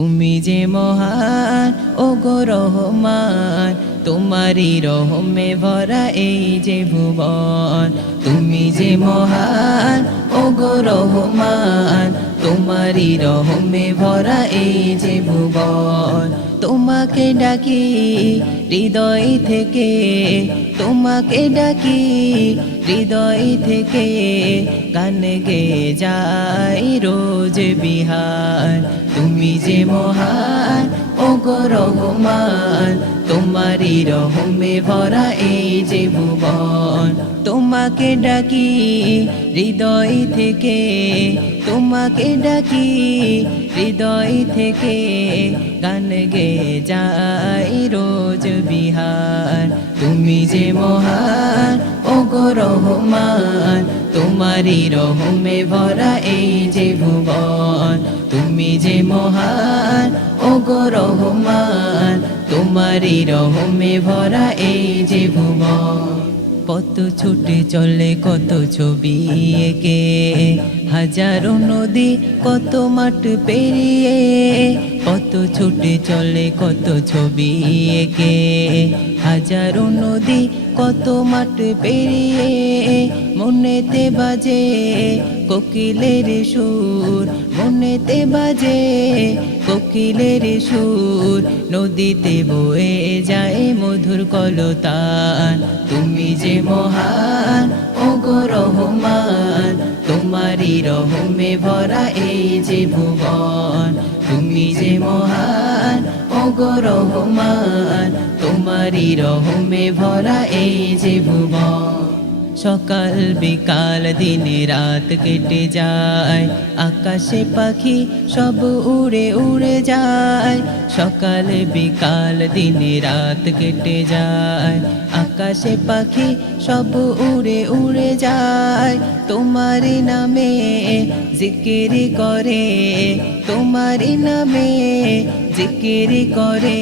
তুমি যে মহান ওগো রহমান, তোমারি রহমে ভরা এই যে ভুবন। তুমি যে মহান ওগো রহমান, তোমারি রহমে ভরা এই যে ভুবন। তোমাকে ডাকি হৃদয় থেকে, তোমাকে ডাকি হৃদয় থেকে, গান গেয়ে যাই রোজ বিহার। তুমি যে মহান ওগো রহমান, তোমারি রহমে ভরা এই যে ভুবন। তোমাকে ডাকি হৃদয় থেকে, তোমাকে ডাকি হৃদয় থেকে, গান গেয়ে যাই রোজ বিহার। তুমি যে মহান ওগো রহমান, তোমারি রহমে ভরা এই যে ভুবন। তুমি যে মহান ওগো রহমান, তোমারি রহমে ভরা এই যে ভুবন। কত ছুটে চলে কত ছবি এঁকে, হাজারো নদী কত মাঠ পেরিয়ে। কত ছুটে চলে কত ছবি এঁকে, হাজারো নদী কত মাঠ পেরিয়ে। মনেতে বাজে কোকিলের সুর, মনেতে বাজে কোকিলের সুর, নদীতে বয়ে যায় মধুর কলতান। তুমি যে মহান ওগো রহমান, তোমারি রহমে ভরা এই যে ভুবন। তুমি যে মহান ওগো রহমান, তোমারি রহমে ভরা এই যে ভুবন। সকাল বিকাল দিন রাত কেটে যায়, আকাশে পাখি সব উড়ে উড়ে যায়। সকাল বিকাল দিন রাত কেটে যায়, আকাশে পাখি সব উড়ে উড়ে যায়। তোমারি নামে জিকির করে, তোমারি নামে জিকির করে,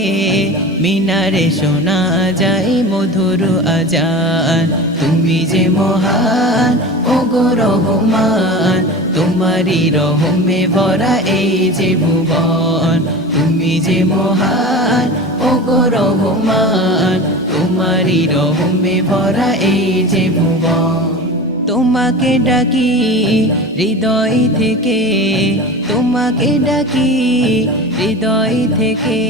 মিনারে শোনা যায় মধুর আজান। তুমি যে মহান ওগো রহমান, তোমারি রহমে ভরা এই যে ভুবন। তুমি যে মহান ওগো রহমান, তোমারি রহমে ভরা এই যে ভুবন। তোমাকে ডাকি হৃদয় থেকে, তোমাকে ডাকি হৃদয় থেকে,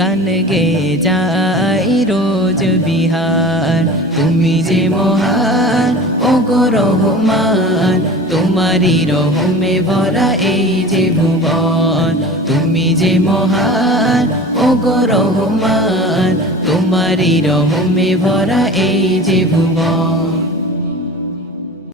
গান গেয়ে যাই রোজ বিহার। তুমি যে মহান ওগো রহমান, তোমারি রহমে ভরা এই যে ভুবন। তুমি যে মহান ওগো রহমান, তোমারি রহমে ভরা এই যে